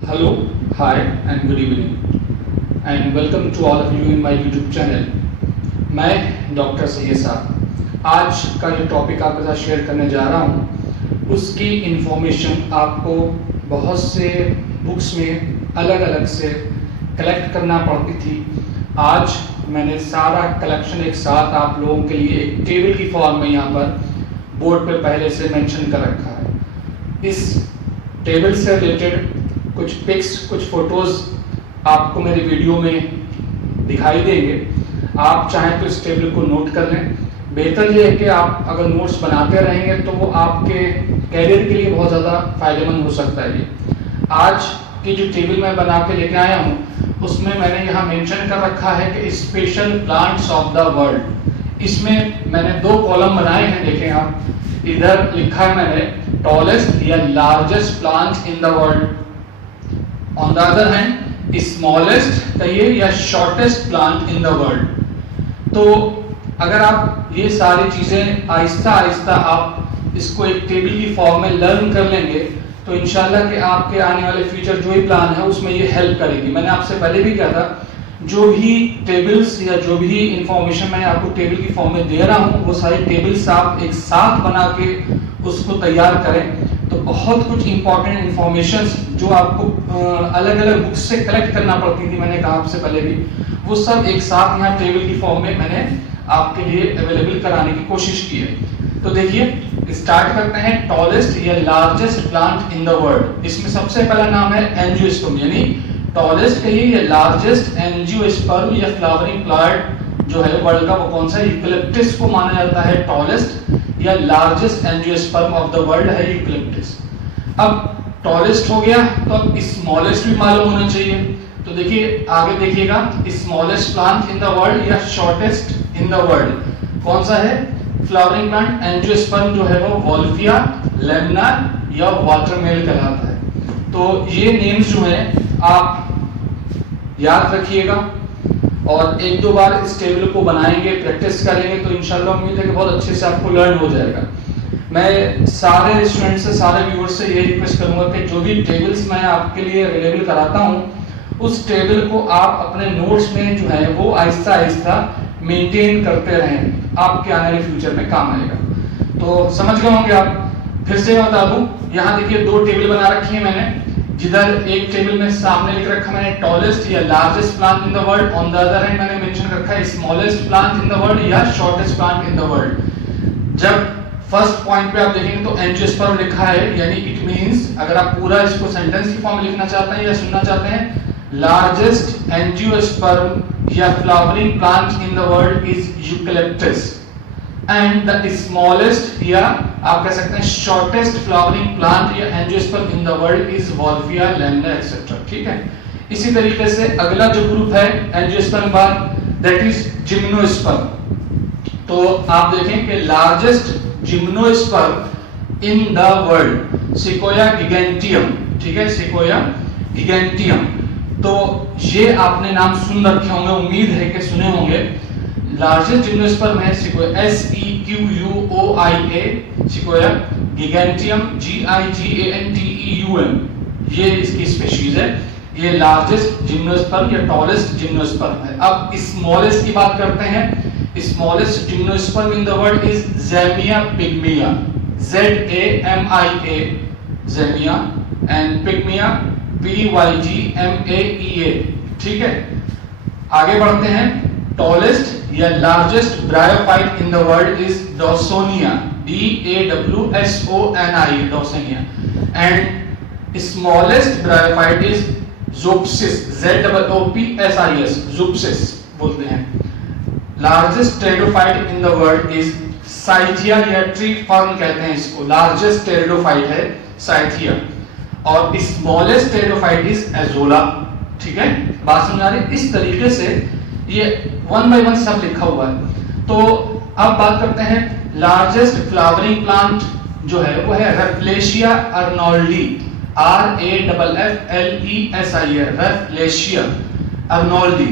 Hello, hi, and good evening, and welcome to all of you in my YouTube channel. मैं doctor Syed साहब आज का जो topic आपके साथ शेयर करने जा रहा हूँ उसकी इन्फॉर्मेशन आपको बहुत से बुक्स में अलग अलग से कलेक्ट करना पड़ती थी। आज मैंने सारा कलेक्शन एक साथ आप लोगों के लिए एक टेबल की फॉर्म में यहाँ पर बोर्ड पे पहले से मेंशन कर रखा है। इस टेबल से रिलेटेड कुछ पिक्स, कुछ फोटोज आपको मेरे वीडियो में दिखाई देंगे। आप चाहें तो इस टेबल को नोट कर लें। बेहतर ये है कि आप अगर नोट्स बनाते रहेंगे तो वो आपके कैरियर के लिए बहुत ज़्यादा फायदेमंद हो सकता है। ये आज की जो टेबल मैं बना के लेके आया हूँ उसमें मैंने यहाँ मेंशन कर रखा है कि special plants of the world. इसमें मैंने दो कॉलम बनाए हैं, देखें आप। इधर लिखा है मैंने टॉलेस्ट या largest plant in the world, on the other hand smallest कहिए या shortest plant in the world. तो अगर आप ये सारी चीजें आहिस्ता आहिस्ता आप इसको एक टेबल की फॉर्म में लर्न कर लेंगे तो इंशाल्लाह कि आपके आने वाले फ्यूचर जो ही प्लान है उसमें ये हेल्प करेगी। मैंने आपसे पहले भी कहा था जो भी टेबल्स या जो भी इंफॉर्मेशन मैं आपको टेबल की फॉर्म में दे रहा हूँ वो सारी टेबल्स आप एक साथ बना के उसको तैयार करें तो बहुत कुछ इंपॉर्टेंट इंफॉर्मेशन जो आपको अलग अलग बुक्स से कलेक्ट करना पड़ती थी, मैंने कहा आपसे पहले भी, वो सब एक साथ यहाँ टेबल की फॉर्म में मैंने आपके लिए अवेलेबल कराने की कोशिश की है। तो देखिए स्टार्ट करते हैं टॉलेस्ट या largest plant in the world. इसमें सबसे पहला नाम है एंजियोस्पर्म, यानी टॉलेस्ट कहिए या लार्जेस्ट एंजियोस्पर्म या फ्लावरिंग प्लांट जो है वर्ल्ड का वो कौन सा है? यूकलिप्टस को माना जाता है टॉलेस्ट या largest angiosperm of the world है यूकलिप्टस। अब टॉलेस्ट हो गया तो अब स्मॉलेस्ट भी मालूम होना चाहिए। तो देखिए आगे देखिएगा, smallest plant in the world या शॉर्टेस्ट इन द वर्ल्ड कौन सा है? फ्लावरिंग प्लांट एंजियोस्पर्म जो है वो वोल्फिया, लेमिनार या वाटरमेल कहलाता है। तो ये नेम्स जो है आप याद रखिएगा और एक दो बार इस टेबल को बनाएंगे, प्रैक्टिस करेंगे तो इंशाल्लाह उम्मीद है कि बहुत अच्छे से आपको लर्न हो जाएगा। मैं सारे स्टूडेंट से, सारे व्यूअर्स से ये रिक्वेस्ट करूंगा कि जो भी टेबल्स मैं आपके लिए अवेलेबल कराता हूँ उस टेबल को आप अपने नोट्स में जो है वो आहिस्ता आहिस्ता मेंटेन करते रहें, आपके आने वाले फ्यूचर में काम आएगा। तो समझ गए होंगे आप। फिर से बता दूं, यहाँ देखिए दो टेबल बना रखी है मैंने। जिधर एक टेबल में सामने लिख रखा मैंने टॉलेस्ट या largest plant in the world, on the other hand मैंने मेंशन रखा है smallest plant in the world या shortest plant in the world. जब फर्स्ट पॉइंट पे आप देखेंगे तो एंजियोस्पर्म लिखा है, यानी इट मींस अगर आप पूरा इसको सेंटेंस की फॉर्म में लिखना चाहते हैं या सुनना चाहते हैं, लार्जेस्ट एंजियोस्पर्म या flowering plant in the world is eucalyptus and the smallest या आप कह सकते हैं शॉर्टेस्ट फ्लावरिंग प्लांट या angiosperm in the world is Wolffia, lamina etcetera. ठीक है। इसी तरीके से अगला जो ग्रुप है एंजियोस्पर्म बाद दैट इज जिम्नोस्पर्म। तो आप देखें कि largest gymnosperm in the world Sequoia giganteum, ठीक है, सिकोया गिगेंटियम। तो ये आपने नाम सुन रखे होंगे, उम्मीद है कि सुने होंगे। लार्जेस्ट जिम्नोस्पर्म है Sequoia, SEQUOIA, Sequoia giganteum, GIGANTEUM, ये इसकी स्पीशीज है। ये लार्जेस्ट जिम्नोस्पर्म या टॉलेस्ट जिम्नोस्पर्म है। अब स्मॉलेस्ट की बात करते हैं। Smallest gymnosperm in the world is Zamia pygmaea, ZAMIA, Zamia, and pygmaea PYGMAEA। ठीक है, आगे बढ़ते हैं। टॉलेस्ट या largest bryophyte in the world is Dawsonia, DAWSONIA, Dawsonia, and smallest bryophyte is Zoopsis, ZOOPSIS, Zoopsis बोलते हैं। Largest pteridophyte in the world is Cyathea या tree fern कहते हैं इसको। लार्जेस्ट टेरिडोफाइट है साइथिया और स्मॉलेस्ट टेरिडोफाइट इज एजोला। ठीक है, बात समझ आ रही? इस तरीके से ये वन बाय वन सब लिखा हुआ है। तो अब बात करते हैं लार्जेस्ट फ्लावरिंग प्लांट जो है वो है रैफ्लेशिया अर्नोल्डी, RAFFLESIA, रैफ्लेशिया अर्नोल्डी।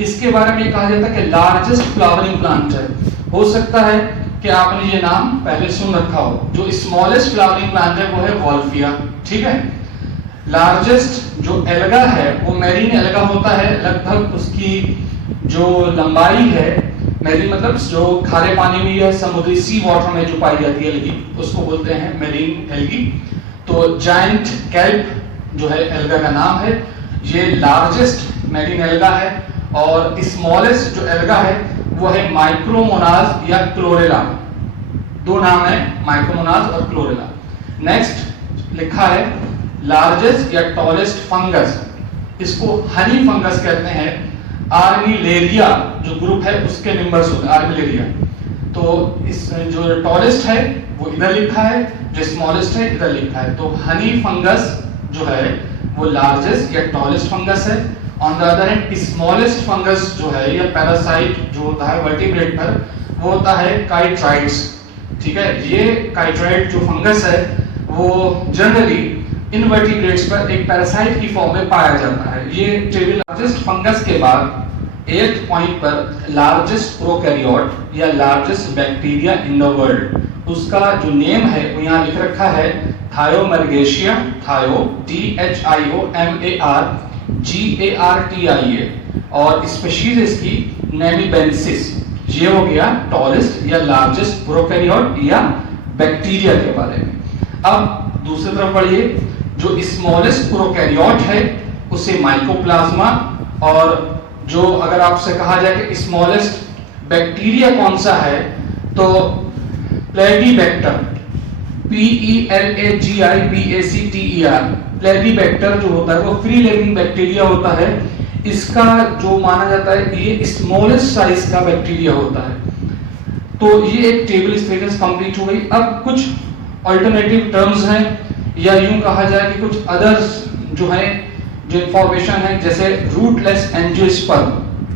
इसके बारे में कहा जाता है कि लार्जेस्ट फ्लावरिंग प्लांट है। हो सकता है कि आपने ये नाम पहले सुन रखा हो। जो स्मॉलेस्ट फ्लावरिंग प्लांट है वो है वोल्फिया। ठीक है, लार्जेस्ट जो एल्गा है वो मैरीन एल्गा होता है, लगभग उसकी जो लंबाई है, मैरीन मतलब जो खारे पानी में या समुद्री सी वाटर में जो पाई जाती है एल्गी, उसको बोलते हैं मैरीन एल्गी। तो जायंट कैल्प जो है एल्गा का नाम है, ये लार्जेस्ट मैरीन एल्गा है। और स्मॉलेस्ट जो एल्गा है वो है माइक्रोमोनाज या क्लोरेला, दो नाम है, माइक्रोमोनाज और क्लोरेला। नेक्स्ट लिखा है लार्जेस्ट या टॉलेस्ट फंगस, इसको हनी फंगस कहते हैं। आर्मिलेरिया जो ग्रुप है उसके मेंबर्स होते हैं, आर्मिलेरिया। तो इस जो टॉलेस्ट है वो इधर लिखा है, जो स्मॉलेस्ट है इधर लिखा है। तो हनी फंगस जो है वो लार्जेस्ट या टॉलेस्ट फंगस है। On the other hand smallest fungus जो है या पैरासाइट जो होता है वर्टिब्रेट पर, वो होता है काइट्राइड्स। ठीक है, ये काइट्राइड जो फंगस है वो जनरली इनवर्टिब्रेट्स पर एक पैरासाइट की फॉर्म में पाया जाता है। ये टेबल लार्जेस्ट फंगस के बाद 8th पॉइंट पर लार्जेस्ट प्रोकैरियोट या largest bacteria in the world, उसका जो नेम है वो यहाँ लिख रखा है थायोमर्गेशिया, थायो THIOMARGARTIA, और स्पीशीज इसकी नेमिबेंसिस। ये हो गया टॉलेस्ट या लार्जेस्ट प्रोकैरियोट या बैक्टीरिया के बारे में। अब दूसरी तरफ बढ़िए, जो स्मॉलेस्ट प्रोकैरियोट है उसे माइकोप्लाज्मा, और जो अगर आपसे कहा जाए कि स्मॉलेस्ट बैक्टीरिया कौन सा है तो प्लेगीबैक्टर, PELAGIBACTER, प्लेगीबैक्टर जो होता है वो फ्री लिविंग बैक्टीरिया होता है। इसका जो माना जाता है ये स्मॉलेस्ट साइज का बैक्टीरिया होता है। तो ये एक टेबल इस तरीके से कंप्लीट हो गई। अब कुछ अल्टरनेटिव टर्म्स हैं, या यूं कहा जाए कि कुछ अदर्स जो है जो इंफॉर्मेशन है, जैसे रूटलेस एंजियोस्पर्म,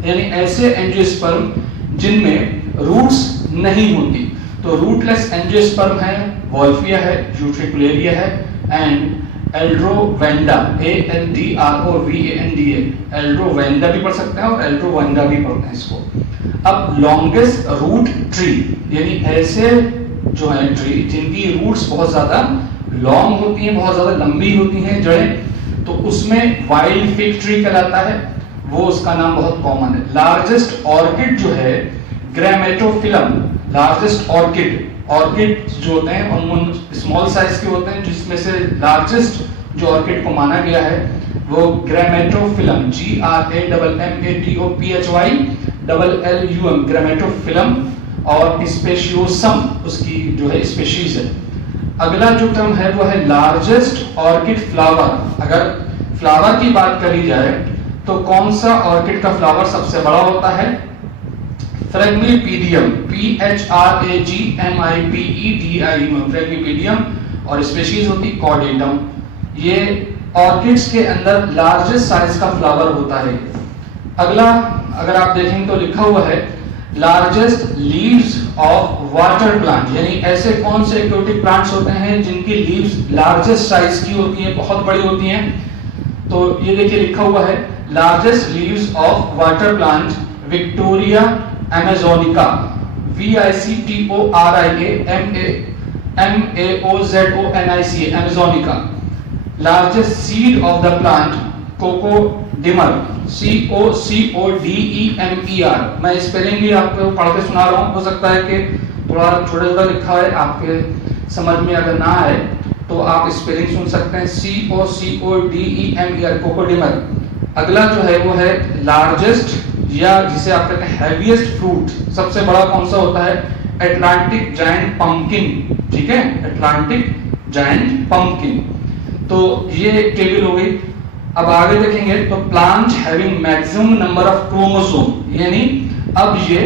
यानी ऐसे एंजियोस्पर्म जिनमें रूट्स नहीं होती। तो रूटलेस एंजियोस्पर्म है, वॉल्फिया है, यूट्रिकुलेरिया है एंड एल्ड्रोवेंडा, ALDROVANDA, एल्ड्रोवेंडा भी पढ़ सकते हैं और एल्ड्रोवेंडा भी पढ़ते हैं इसको। अब लॉन्गेस्ट रूट ट्री, यानी ऐसे जो है ट्री जिनकी रूट्स बहुत ज्यादा लॉन्ग होती हैं, बहुत ज्यादा लंबी होती हैं जड़ें, तो उसमें वाइल्ड फिग ट्री कहलाता है, वो उसका नाम बहुत कॉमन है। लार्जेस्ट ऑर्किड जो है ग्रामेटोफिलम, लार्जेस्ट ऑर्किड, ऑर्किड जो होते हैं उन स्मॉल साइज के होते हैं, जिसमें से लार्जेस्ट जो ऑर्किड को माना गया है वो ग्रामेटोफिलम, GRAMATOPHYLLUM, ग्रामेटोफिलम, और स्पेशियोसम उसकी जो है स्पीशीज है। अगला जो टर्म है वो है लार्जेस्ट ऑर्किड फ्लावर। अगर फ्लावर की बात करी जाए तो कौन सा ऑर्किड का फ्लावर सबसे बड़ा होता है? फ्रैग्मिपीडियम, PHRAGMIPEDIUM, फ्रैग्मिपीडियम, और स्पीशीज होती कॉर्डेटम। ये ऑर्किड्स के अंदर लार्जेस्ट साइज का फ्लावर होता है। अगला अगर आप देखें तो लिखा हुआ है largest leaves of water plant, यानी ऐसे कौन से एक्वेटिक प्लांट्स होते हैं जिनकी लीव्स लार्जेस्ट साइज की होती हैं, बहुत बड़ी होती हैं। तो ये देखिए लिखा हुआ है largest leaves of water plant Victoria amazonica, VICTORIA amazonica. Largest seed of the plant coco de mer, COCODEMER। मैं स्पेलिंग भी आपको पढ़ के सुना रहा हूँ, हो सकता है कि थोड़ा छोटा लिखा है, आपके समझ में अगर ना आए तो आप स्पेलिंग सुन सकते हैं, COCODEMER, कोकोडिमर। अगला जो है वो है लार्जेस्ट, या जिसे आप कहते हैं हैवीएस्ट फ्रूट, सबसे बड़ा कौन सा होता है? Atlantic giant pumpkin. ठीक है, अटलांटिक जायंट पंपकिन। तो ये एक टेबल हो गई। अब आगे देखेंगे तो plant having maximum number of chromosome, यानी अब ये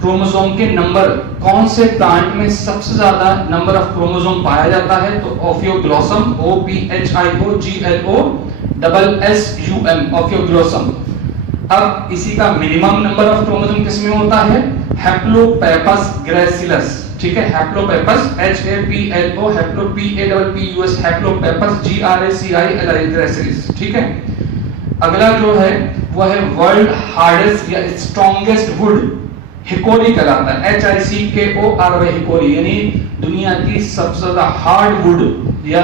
क्रोमोसोम के नंबर, कौन से प्लांट में सबसे ज्यादा नंबर ऑफ क्रोमोसोम पाया जाता है? तो ओफियोग्लोसम, OPHIOGLOSSUM, ओफियोग्लोसम। अब इसी का मिनिमम नंबर ऑफ क्रोमोसोम किसमें होता है? हैप्लोपेपस ग्रेसिलस। ठीक है, हैप्लोपेपस, HAPLO, हैप्लोPAPPUS, हैप्लोपेपस, GRACILI, ग्रेसिलिस। ठीक है। अगला जो है वो है वर्ल्ड हार्डेस्ट या स्ट्रॉन्गेस्ट वुड, हिकोरी कहलाता है, HICKORY, हिकोरी, यानी दुनिया की सबसे ज्यादा हार्ड वुड या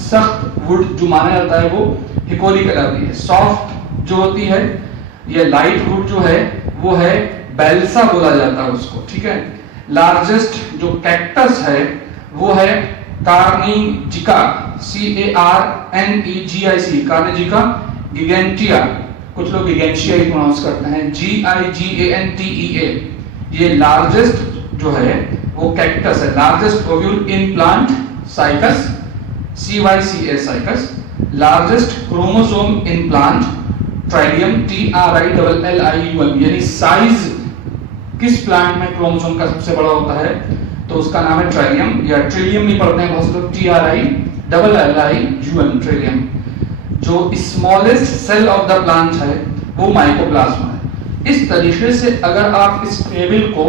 सख्त वुड जो माना जाता है वो हिकोली कहलाती है। सॉफ्ट जो होती है ये लाइट वुड जो है वो है बैल्सा बोला जाता है उसको, ठीक है। लार्जेस्ट जो कैक्टस है वो है कार्निजिका, CARNEGIC, कार्निजिका गिगेंटिया, कुछ लोग गिगेंटिया ही प्रोनाउंस करते हैं, GIGANTEA। ये लार्जेस्ट जो है वो कैक्टस है, largest ovule in plant Cycas, CYCA Cycas. Largest chromosome in plant Trillium, TRILLIUM, यानी साइज किस प्लांट में क्रोमोसोम का सबसे बड़ा होता है तो उसका नाम है ट्राइलियम, या ट्रिलियम भी पढ़ते हैं बहुत से लोग, TRILLIUM, ट्रिलियम। जो smallest cell of the plant है वो माइकोप्लाज्मा है। इस तरीके से अगर आप इस टेबल को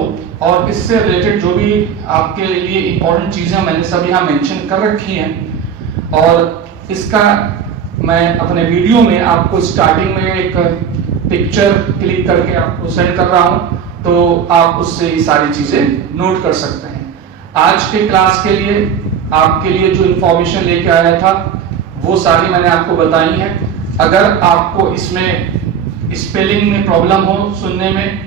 और इससे रिलेटेड जो भी आपके लिए इंपॉर्टेंट चीजें मैंने सब यहाँ मेंशन कर रखी हैं, और इसका मैं अपने वीडियो में आपको स्टार्टिंग में एक पिक्चर क्लिक करके आपको सेंड कर रहा हूं, तो आप उससे ये सारी चीजें नोट कर सकते हैं। आज के क्लास के लिए आपके लिए जो इंफॉर्मेशन लेके आया था वो सारी मैंने आपको बताई है। अगर आपको इसमें स्पेलिंग में प्रॉब्लम हो सुनने में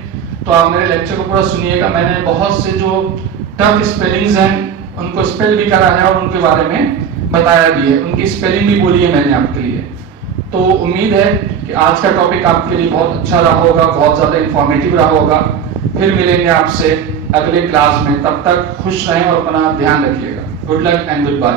तो आप मेरे लेक्चर को पूरा सुनिएगा। मैंने बहुत से जो टफ स्पेलिंग्स हैं उनको स्पेल भी करा है और उनके बारे में बताया भी है, उनकी स्पेलिंग भी बोली है मैंने आपके लिए। तो उम्मीद है कि आज का टॉपिक आपके लिए बहुत अच्छा रहा होगा, बहुत ज्यादा इंफॉर्मेटिव रहा होगा। फिर मिलेंगे आपसे अगले क्लास में, तब तक खुश रहें और अपना ध्यान रखिएगा। Good luck and good bye.